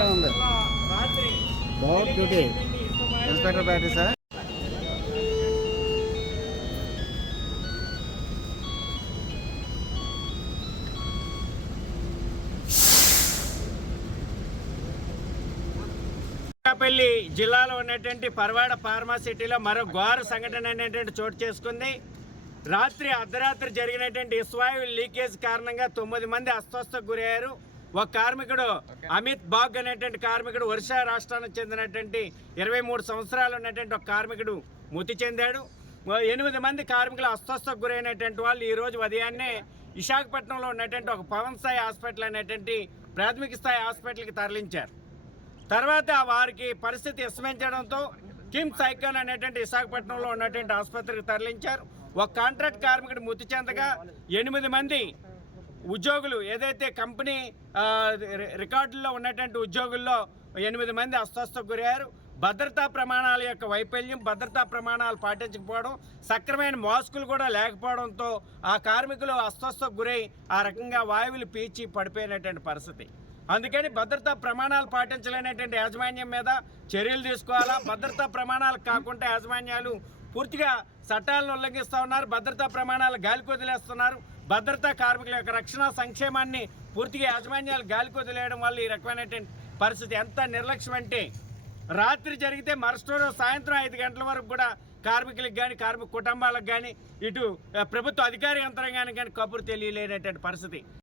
రెడీగా ఉంది. బాగుంది duty. Inspector battery sir. Anakapalli జిల్లాలో ఉన్నటువంటి పర్వాడ ఫార్మాసిటీలో మరో ఘోర సంఘటన అనేటువంటి చోటు చేసుకుంది. అర్ధరాత్రి జరిగినటువంటి ఇస్వాయు లీకేజ్ కారణంగా 9 మంది అస్వస్థకు గురయ్యారు. ఒక కార్మికుడు అమిత్ బాగ్ అనేటువంటి కార్మికుడు ఒరిస్సా రాష్ట్రానికి చెందినటువంటి 23 సంవత్సరాలు ఉన్నటువంటి ఒక కార్మికుడు మృతి చెందాడు. 8 మంది కార్మికులు అస్వస్థకు గురైనటువంటి వాళ్ళు ఈరోజు ఉదయాన్నే విశాఖపట్నంలో ఉన్నటువంటి ఒక పవన్ సాయి హాస్పిటల్ అనేటువంటి ప్రాథమిక స్థాయి హాస్పిటల్కి తరలించారు. తర్వాత వారికి పరిస్థితి విషమించడంతో కిమ్స్ ఐకాన్ అనేటువంటి విశాఖపట్నంలో ఉన్నటువంటి ఆసుపత్రికి తరలించారు. ఒక కాంట్రాక్ట్ కార్మికుడు మృతి చెందగా 8 మంది ఉద్యోగులు ఏదైతే కంపెనీ రికార్డుల్లో ఉన్నటువంటి ఉద్యోగుల్లో 8 మంది అస్వస్థకు గురయ్యారు. భద్రతా ప్రమాణాల యొక్క వైఫల్యం, భద్రతా ప్రమాణాలు పాటించకపోవడం, సక్రమైన మాస్కులు కూడా లేకపోవడంతో ఆ కార్మికులు అస్వస్థకు గురై ఆ రకంగా వాయువులు పీల్చి పడిపోయినటువంటి పరిస్థితి. అందుకని భద్రతా ప్రమాణాలు పాటించలేనటువంటి యాజమాన్యం మీద చర్యలు తీసుకోవాలా. భద్రతా ప్రమాణాలు కాకుండా యాజమాన్యాలు పూర్తిగా చట్టాలను ఉల్లంఘిస్తూ ఉన్నారు. భద్రతా ప్రమాణాలు గాలికి వదిలేస్తున్నారు. భద్రతా కార్మికుల యొక్క రక్షణ సంక్షేమాన్ని పూర్తిగా యాజమాన్యాలు గాలికి వదిలేయడం వల్ల ఈ రకమైనటువంటి పరిస్థితి. ఎంత నిర్లక్ష్యం అంటే రాత్రి జరిగితే మరుసటి రోజు సాయంత్రం 5 గంటల వరకు కూడా కార్మికులకు కానీ కార్మిక కుటుంబాలకు కానీ ఇటు ప్రభుత్వ అధికార యంత్రాంగానికి కానీ కబురు తెలియలేనటువంటి పరిస్థితి.